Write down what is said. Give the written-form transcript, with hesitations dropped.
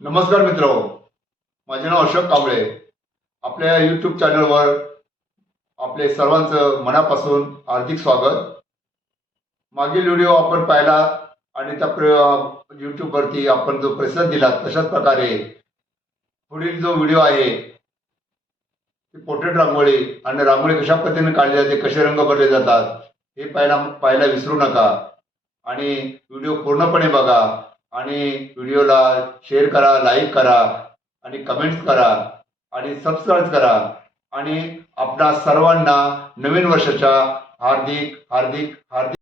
नमस्कार मित्र, माझे नाव अशोक कांबळे. आपल्या यूट्यूब चॅनलवर आपले सर्वांचं मनापासून हार्दिक स्वागत. मागील व्हिडिओ आपण पाहिला आणि त्या यूट्यूबवरती आपण जो प्रतिसाद दिला तशाच प्रकारे पुढील जो व्हिडिओ आहे ती पोर्ट्रेट रांगोळी आणि रांगोळी कशा पद्धतीने काढली जाते, कसे रंग भरले जातात हे पाहायला विसरू नका आणि व्हिडिओ पूर्णपणे बघा आणि व्हिडिओला शेअर करा, लाईक करा आणि कमेंट्स करा आणि सबस्क्राईब करा आणि आपणा सर्वांना नवीन वर्षाच्या हार्दिक हार्दिक हार्दिक